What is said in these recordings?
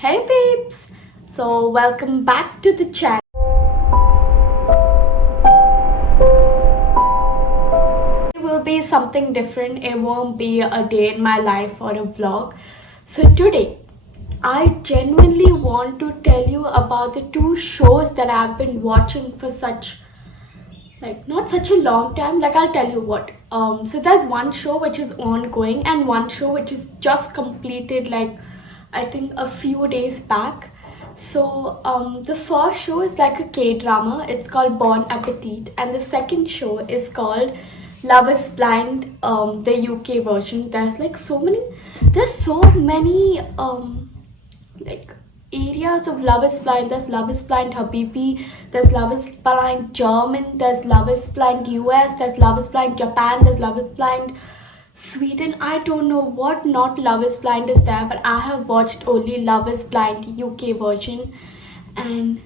Hey peeps! So welcome back to the channel. It will be something different. It won't be a day in my life or a vlog. So today I genuinely want to tell you about the two shows that I've been watching for not such a long time. I'll tell you what. So there's one show which is ongoing and one show which is just completed I think a few days back. So the first show is like a K-drama. It's called Born Appetit, and the second show is called Love is Blind, the UK version. There's so many like areas of Love is Blind. There's Love is Blind Habibi, there's Love is Blind German, there's Love is Blind US, there's Love is Blind Japan, there's Love is Blind Sweden. I don't know what not Love is Blind is there, but I have watched only Love is Blind UK version, and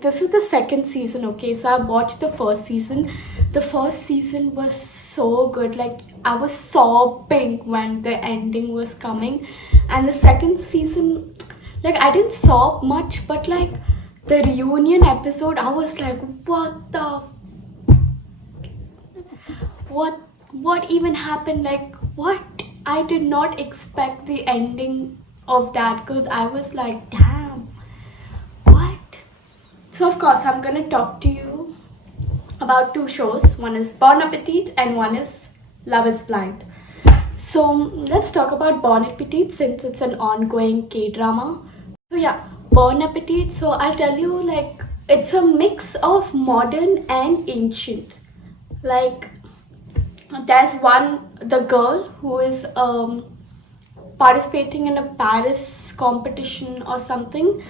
this is the second season. Okay, so I watched the first season. The first season was so good. I was sobbing when the ending was coming, and the second season, I didn't sob much, but the reunion episode, I was like, what even happened? What? I did not expect the ending of that, because I was like, damn, what? So of course I'm gonna talk to you about two shows. One is Bon Appetit and one is Love is Blind. So let's talk about Bon Appetit, since it's an ongoing K-drama. So yeah, Bon Appetit. So I'll tell you, it's a mix of modern and ancient. There's the girl who is participating in a Paris competition or something.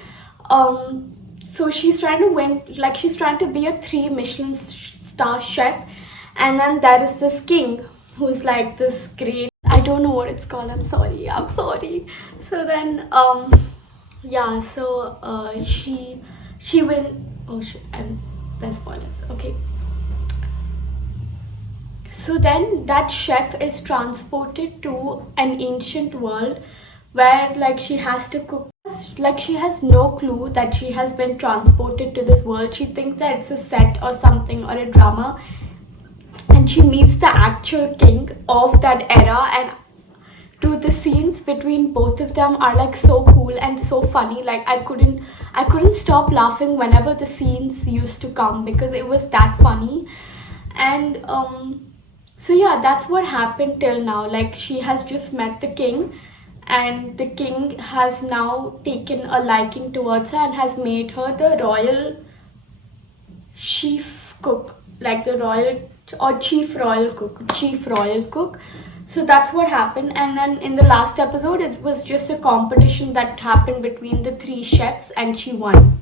So she's trying to win, she's trying to be a 3 Michelin star chef, and then there is this king who's this great, I don't know what it's called, I'm sorry. So then yeah, so she win. Oh shit, there's spoilers. Okay. So then that chef is transported to an ancient world where she has to cook. She has no clue that she has been transported to this world. She thinks that it's a set or something or a drama. And she meets the actual king of that era, and the scenes between both of them are so cool and so funny. I couldn't stop laughing whenever the scenes used to come, because it was that funny. And so yeah, that's what happened till now. She has just met the king, and the king has now taken a liking towards her and has made her the royal chief cook, the royal or chief royal cook. So that's what happened. And then in the last episode, it was just a competition that happened between the 3 chefs, and she won.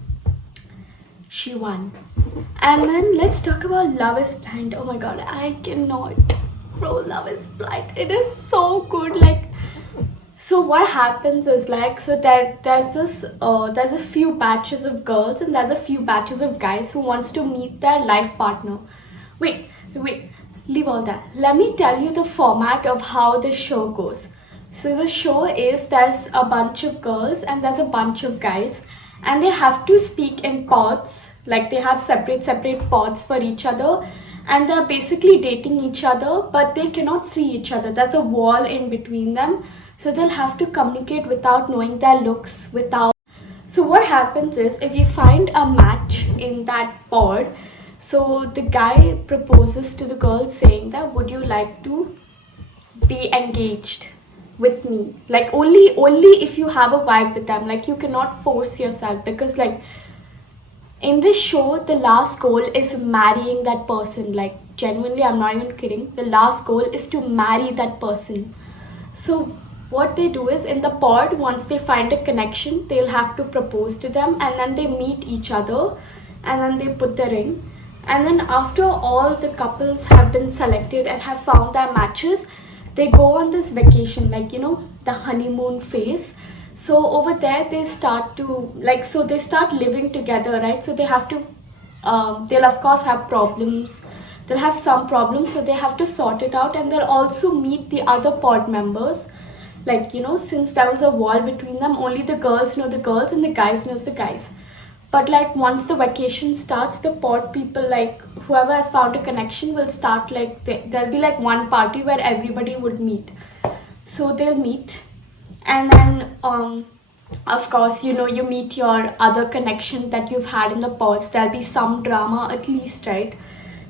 And then let's talk about Love is Blind. Oh my god, I cannot. Bro, Love is Blind. It is so good. So what happens is so there's a few batches of girls and there's a few batches of guys who wants to meet their life partner. Wait, leave all that. Let me tell you the format of how the show goes. So the show is, there's a bunch of girls and there's a bunch of guys, and they have to speak in pods. They have separate pods for each other, and they're basically dating each other, but they cannot see each other. There's a wall in between them, so they'll have to communicate without knowing their looks. So what happens is, if you find a match in that pod, so the guy proposes to the girl saying that, would you like to be engaged with me? Only if you have a vibe with them. You cannot force yourself, because in this show, the last goal is marrying that person. Genuinely, I'm not even kidding. The last goal is to marry that person. So what they do is, in the pod, once they find a connection, they'll have to propose to them, and then they meet each other, and then they put the ring. And then after all the couples have been selected and have found their matches, they go on this vacation, the honeymoon phase. So over there they start to they start living together, right? So they have to they'll of course have problems. They'll have some problems, so they have to sort it out, and they'll also meet the other pod members. Like, since there was a wall between them, only the girls know the girls and the guys knows the guys. But like once the vacation starts, the pod people, like whoever has found a connection, will start like there'll be like one party where everybody would meet. So they'll meet, and then of course, you meet your other connection that you've had in the pods. There'll be some drama at least, right?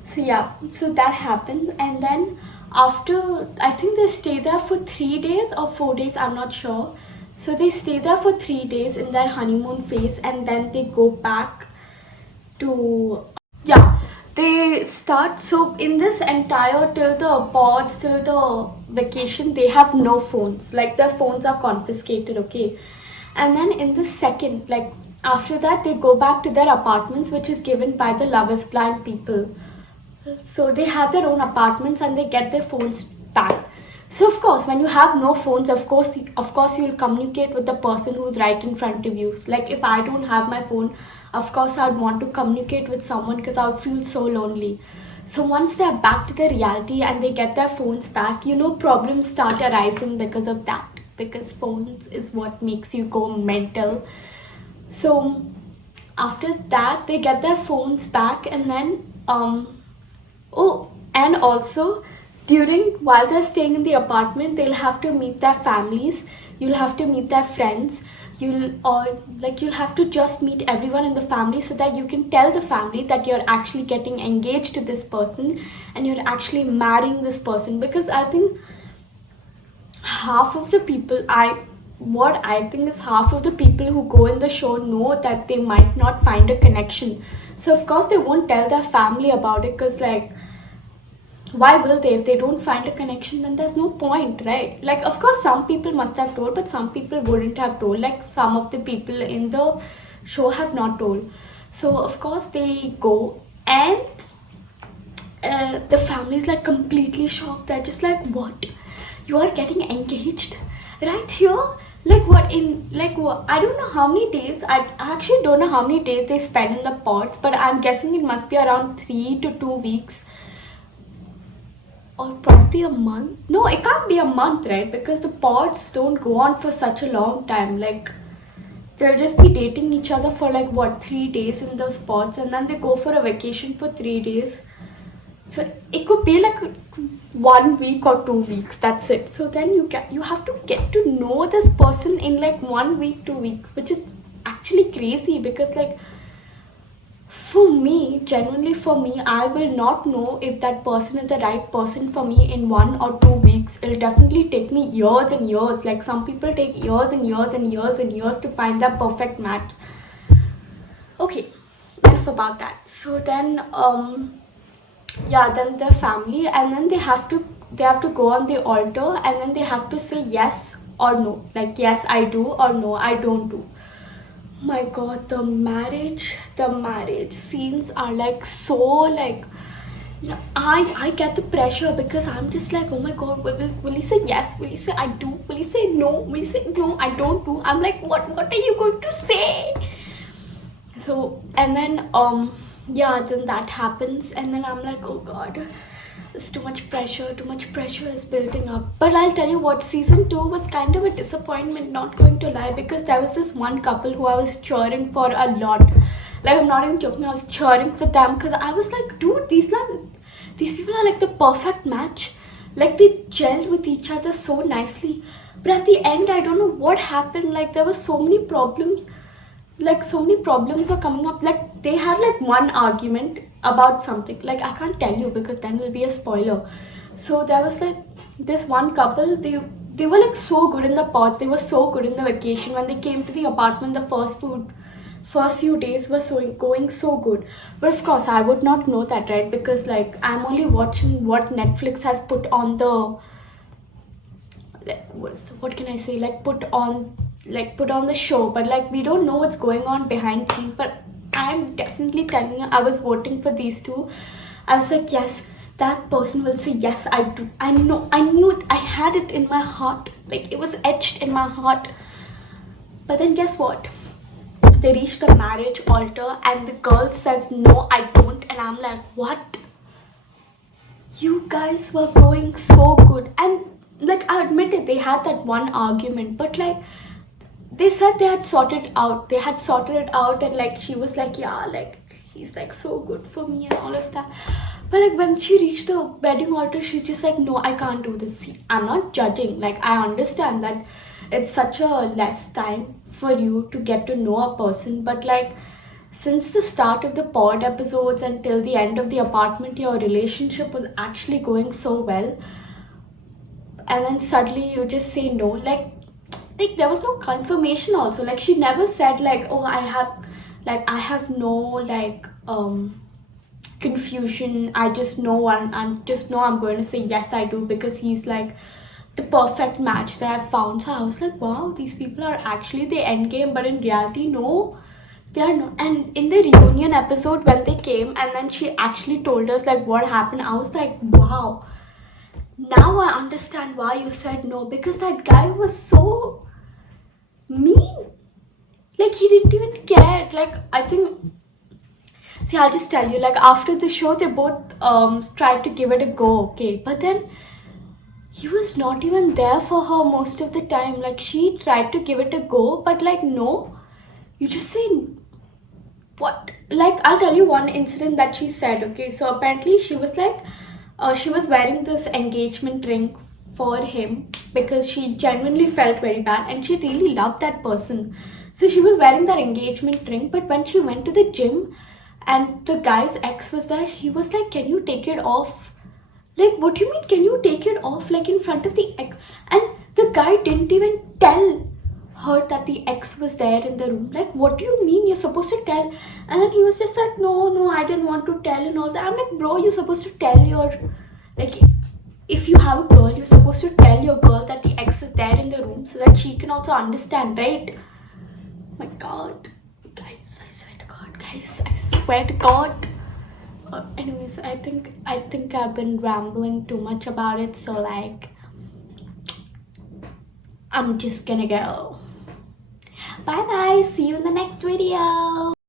So yeah, so that happened, and then after, I think they stay there for 3 days or 4 days, I'm not sure. So they stay there for 3 days in their honeymoon phase, and then they go back to, yeah, they start. So in this entire, till the pods, till the vacation, they have no phones. Like their phones are confiscated, okay? And then in the second, like after that, they go back to their apartments, which is given by the Love is Blind people. So they have their own apartments and they get their phones back. So of course, when you have no phones, of course you'll communicate with the person who's right in front of you. So like if I don't have my phone, of course I'd want to communicate with someone because I would feel so lonely. So once they're back to the reality and they get their phones back, problems start arising because of that. Because phones is what makes you go mental. So after that, they get their phones back, and then oh, and also while they're staying in the apartment, they'll have to meet their families. You'll have to meet their friends. You'll have to just meet everyone in the family so that you can tell the family that you're actually getting engaged to this person and you're actually marrying this person. Because I think half of the people half of the people who go in the show know that they might not find a connection. So of course they won't tell their family about it, because like, why will they? If they don't find a connection, then there's no point, right? Like of course some people must have told, but some people wouldn't have told. Like some of the people in the show have not told. So of course they go, and the family is like completely shocked. They're just like, what? You are getting engaged right here? Like what? In like what? I don't know how many days. I actually don't know how many days they spend in the pods, but I'm guessing it must be around 3 to 2 weeks, or probably a month. No, it can't be a month, right? Because the pods don't go on for such a long time. Like they'll just be dating each other for like what, 3 days in those pods, and then they go for a vacation for 3 days. So it could be like 1 week or 2 weeks. That's it. So then you have to get to know this person in like 1 week, 2 weeks, which is actually crazy. Because like, for me, genuinely for me, I will not know if that person is the right person for me in 1 or 2 weeks. It'll definitely take me years and years. Like some people take years and years and years and years to find that perfect match. Okay, enough about that. So then then the family, and then they have to go on the altar, and then they have to say yes or no. Like yes I do, or no I don't do. My god, the marriage scenes are like so like, I get the pressure, because I'm just like, oh my god, will he say yes, will he say I do, will he say no, will he say no I don't do. I'm like, what are you going to say? So and then then that happens, and then I'm like, oh god, it's too much pressure is building up. But I'll tell you what, season 2 was kind of a disappointment, not going to lie, because there was this one couple who I was cheering for a lot. Like I'm not even joking, I was cheering for them, because I was like, dude, these people are like the perfect match. Like they gelled with each other so nicely. But at the end, I don't know what happened. Like there were so many problems were coming up. Like they had like one argument about something. Like I can't tell you because then it'll be a spoiler. So there was like this one couple, they were like so good in the pods, they were so good in the vacation. When they came to the apartment, the first few days were going so good. But of course I would not know that, right? Because like I'm only watching what Netflix has put on the, like, what can I say, like put on the show. But like we don't know what's going on behind scenes. But I'm definitely telling you, I was voting for these two. I was like, yes, that person will say yes, I do. I knew it, I had it in my heart, like it was etched in my heart. But then guess what, they reached the marriage altar and the girl says no I don't, and I'm like, what? You guys were going so good. And like, I admit it, they had that one argument, but like, they said they had sorted out. They had sorted it out, and like, she was like, yeah, like, he's like so good for me and all of that. But like, when she reached the wedding altar, she's just like, no, I can't do this. See, I'm not judging. Like, I understand that it's such a less time for you to get to know a person, but like, since the start of the pod episodes until the end of the apartment, your relationship was actually going so well, and then suddenly you just say no. Like there was no confirmation also. Like, she never said like, oh, I have no like confusion. I just know I'm going to say yes, I do, because he's like the perfect match that I've found. So I was like, wow, these people are actually the end game, but in reality, no, they are not. And in the reunion episode, when they came and then she actually told us like what happened, I was like, wow, now I understand why you said no, because that guy was so mean. Like, he didn't even care. Like, I think, see, I'll just tell you, like, after the show, they both tried to give it a go, okay? But then he was not even there for her most of the time. Like, she tried to give it a go, but like, no, you just say what? Like, I'll tell you one incident that she said, okay? So apparently she was like, she was wearing this engagement ring for him because she genuinely felt very bad and she really loved that person. So she was wearing that engagement ring, but when she went to the gym and the guy's ex was there, he was like, can you take it off? Like, what do you mean, can you take it off, like, in front of the ex? And the guy didn't even tell her that the ex was there in the room. Like, what do you mean? You're supposed to tell. And then he was just like, no, I didn't want to tell and all that. I'm like, bro, you're supposed to tell your, like, if you have a girl, you're supposed to tell your girl that the ex is there in the room so that she can also understand, right? My God, guys, I swear to God, guys, I swear to God. Anyways, I think I've been rambling too much about it, so like, I'm just gonna go. Bye bye, see you in the next video.